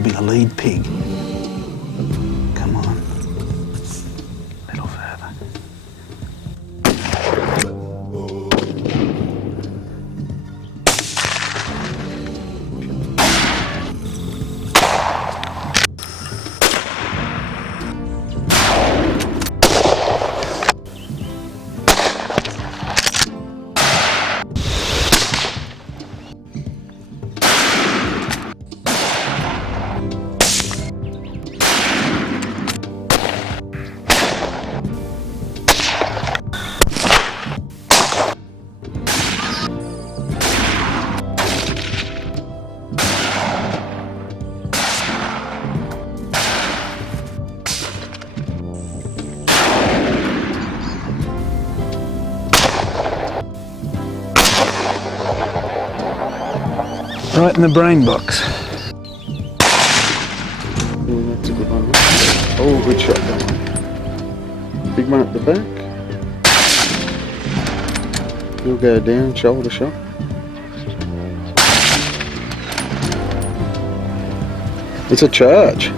she'll be the lead pig. Come on. A little further. Right in the brain box. Oh, that's a good one. Oh, good shot that one. Big one at the back. He'll go down, shoulder shot. It's a charge.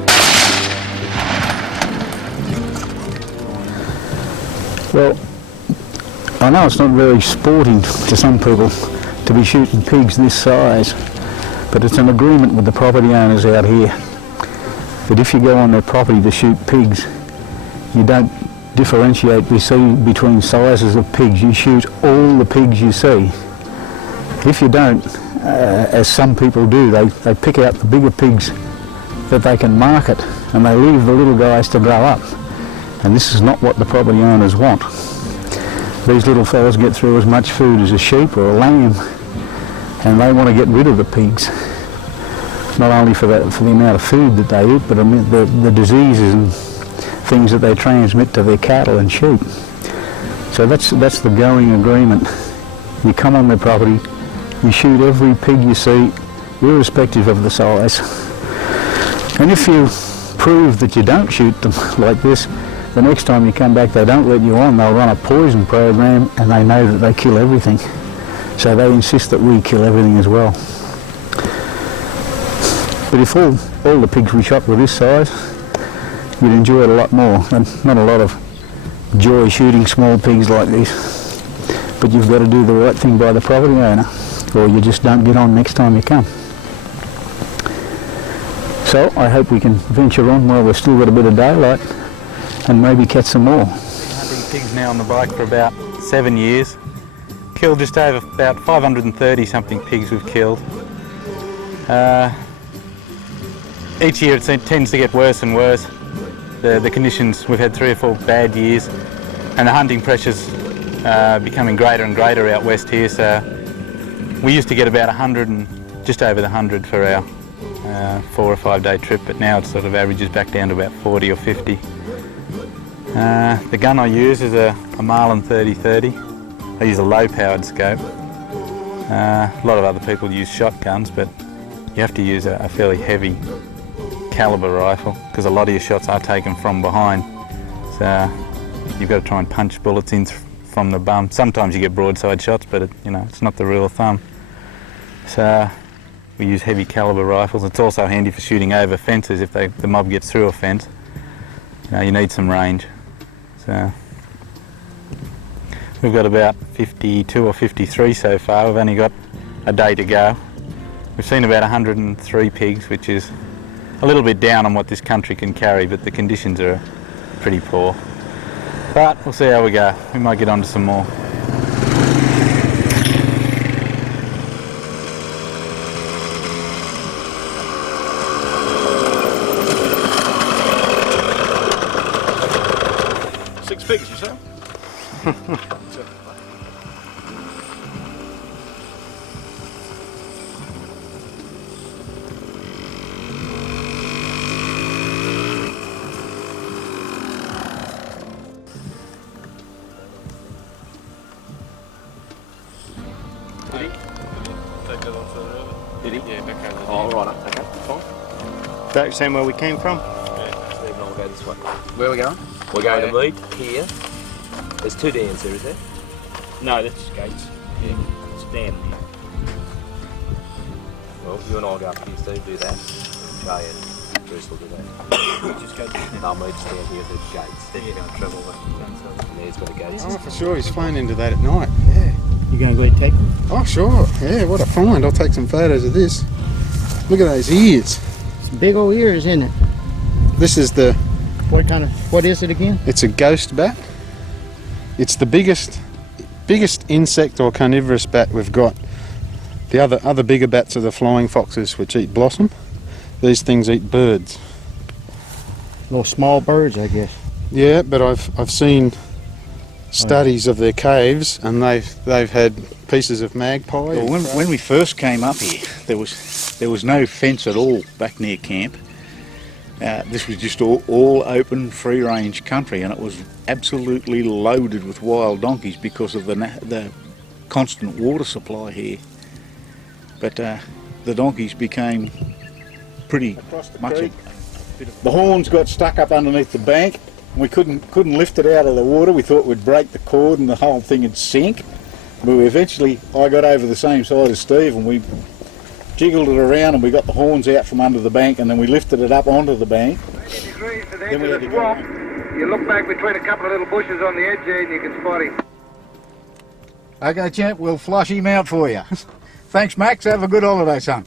Well, I know it's not very sporting to some people to be shooting pigs this size, but it's an agreement with the property owners out here that if you go on their property to shoot pigs, you don't differentiate between sizes of pigs. You shoot all the pigs you see. If you don't, as some people do, they pick out the bigger pigs that they can market and they leave the little guys to grow up. And this is not what the property owners want. These little fellas get through as much food as a sheep or a lamb, and they want to get rid of the pigs. Not only for the amount of food that they eat, but I mean the diseases and things that they transmit to their cattle and sheep. So that's the going agreement. You come on their property, you shoot every pig you see, irrespective of the size. And if you prove that you don't shoot them like this, the next time you come back they don't let you on. They'll run a poison program and they know that they kill everything. So they insist that we kill everything as well. But if all the pigs we shot were this size, you'd enjoy it a lot more. And not a lot of joy shooting small pigs like this. But you've got to do the right thing by the property owner, or you just don't get on next time you come. So I hope we can venture on while we've still got a bit of daylight and maybe catch some more. Been hunting pigs now on the bike for about 7 years. Killed just over about 530 something pigs we've killed. Each year it tends to get worse and worse. The conditions, we've had 3 or 4 bad years, and the hunting pressure's becoming greater and greater out west here. So we used to get about 100 and just over the 100 for our 4 or 5 day trip, but now it sort of averages back down to about 40 or 50. The gun I use is a Marlin 30-30. I use a low-powered scope. A lot of other people use shotguns, but you have to use a fairly heavy caliber rifle because a lot of your shots are taken from behind. So you've got to try and punch bullets in from the bum. Sometimes you get broadside shots, but it's not the rule of thumb. So we use heavy caliber rifles. It's also handy for shooting over fences if the mob gets through a fence. You need some range. So we've got about 52 or 53 so far. We've only got a day to go. We've seen about 103 pigs, which is a little bit down on what this country can carry, but the conditions are pretty poor. But we'll see how we go. We might get on to some more. Six pigs, you say? Did he? Yeah, back over. Oh, right, okay, fine. Back same where we came from? Yeah, Steve and I will go this way. Where are we going? We're going to meet here. There's 2 dams there, is there? no, that's gates. Yeah. It's a dam here. Well, you and I will go up here, Steve, do that. Oh yeah. Bruce will do that. Just go. No, mate, stand here at the gates. Then you're going to travel the And there's where the gates Oh, is. for sure, he's flown into that at night. Yeah. You going to go take them? Oh, sure. Yeah, what a find. I'll take some photos of this. Look at those ears. Big old ears, isn't it? This is the, What is it again? it's a ghost bat. It's the biggest insect or carnivorous bat we've got. The other bigger bats are the flying foxes, which eat blossom. These things eat birds. Little small birds, I guess. Yeah, but I've seen studies of their caves, and they've had pieces of magpie. Well, when we first came up here, there was no fence at all back near camp. This was just all open, free-range country, and it was absolutely loaded with wild donkeys because of the constant water supply here. But the donkeys became pretty much. The horns got stuck up underneath the bank. We couldn't lift it out of the water. We thought we'd break the cord and the whole thing would sink. But I got over the same side as Steve, and we jiggled it around, and we got the horns out from under the bank, and then we lifted it up onto the bank. 90 degrees to the edge Then we of had the to go. swamp. You look back between a couple of little bushes on the edge there and you can spot him. Okay, champ, we'll flush him out for you. Thanks, Max. Have a good holiday, son.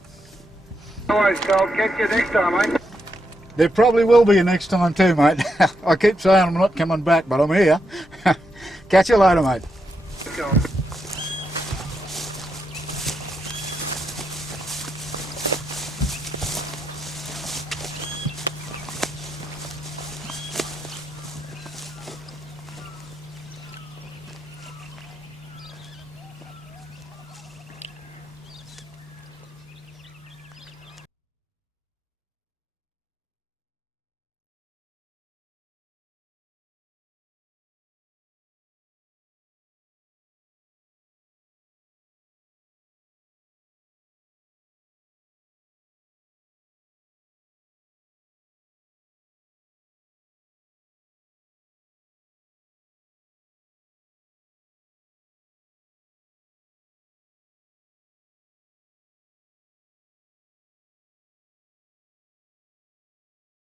No worries, Carl. Catch you next time, mate. There probably will be a next time too, mate. I keep saying I'm not coming back, but I'm here. Catch you later, mate. Let's go.